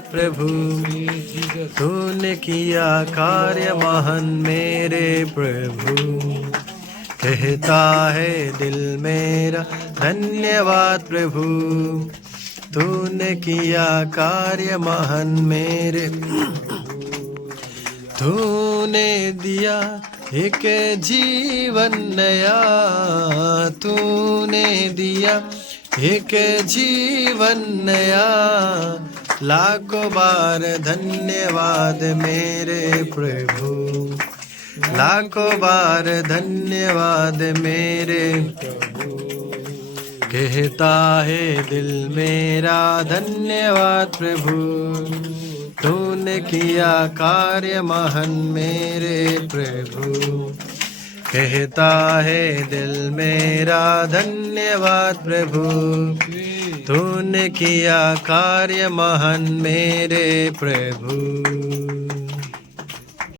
प्रभु तूने किया कार्य महान मेरे प्रभु। कहता है दिल मेरा धन्यवाद प्रभु। तूने किया कार्य महान मेरे। तूने दिया एक जीवन नया। तूने दिया एक जीवन नया। लाखों बार धन्यवाद मेरे प्रभु। लाखों बार धन्यवाद मेरे प्रभु। कहता है दिल मेरा धन्यवाद प्रभु। तूने किया कार्य महान मेरे प्रभु। कहता है दिल मेरा धन्यवाद प्रभु। तूने किया कार्य महान मेरे प्रभु।